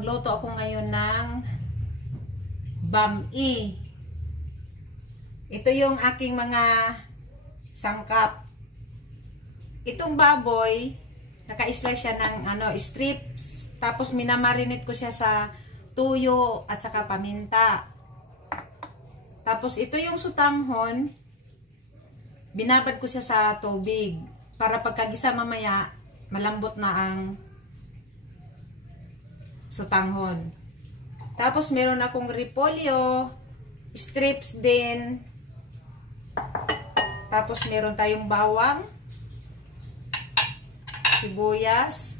magluto ako ngayon ng bami. Ito yung aking mga sangkap. Itong baboy, naka-slice siya ng strips. Tapos minamarinate ko siya sa tuyo at saka paminta. Tapos ito yung sutanghon, binabad ko siya sa tubig para pagkagisa mamaya malambot na ang sutanghon. Tapos meron akong repolyo, strips din. Tapos meron tayong bawang, sibuyas.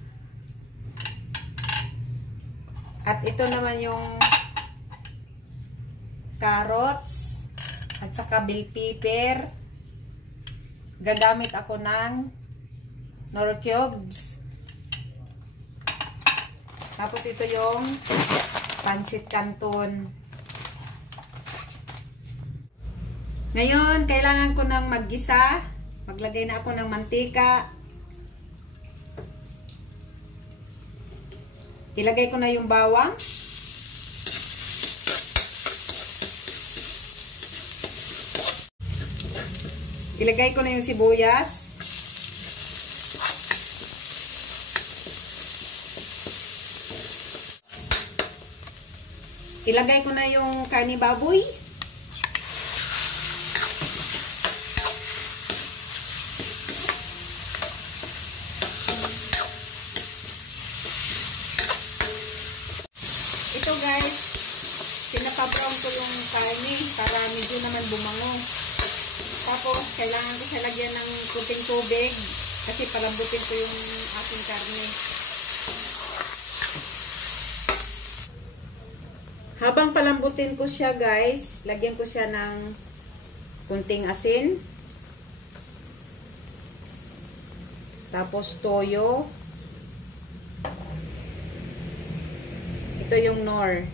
At ito naman yung carrots at saka bell pepper. Gagamit ako ng nor cubes. Tapos ito yung pancit canton. Ngayon, kailangan ko ng maggisa. Maglagay na ako ng mantika. Ilagay ko na yung bawang. Ilagay ko na yung sibuyas. Ilagay ko na yung karne baboy. Ito guys, pinapa-brown ko yung karne para medyo naman bumango. Tapos, kailangan ko siya lagyan ng kunting tubig kasi palambutin ko yung aking karne. Habang palambutin ko siya guys, lagyan ko siya ng kunting asin. Tapos toyo. Ito yung nor.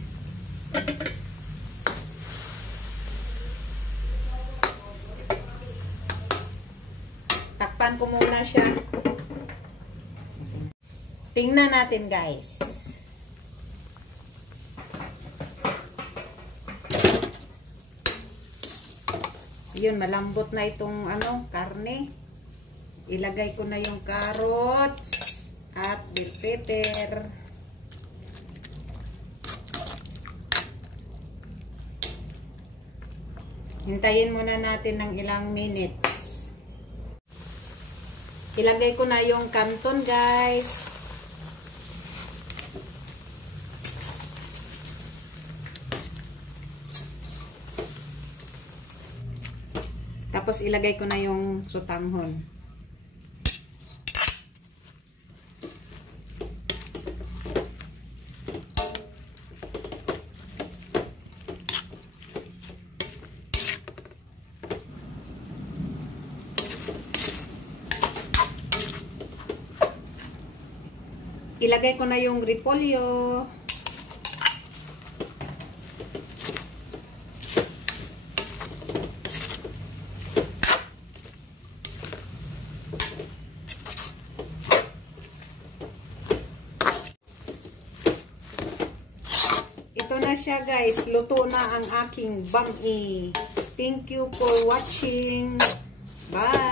Takpan ko muna siya. Tingnan natin guys. Yun, malambot na itong karne. Ilagay ko na yung carrots at bell pepper. Hintayin muna natin ng ilang minutes. Ilagay ko na yung canton guys. Tapos ilagay ko na yung sutanghon. Ilagay ko na yung repolyo. Ito na siya guys. Luto na ang aking bami. Thank you for watching. Bye!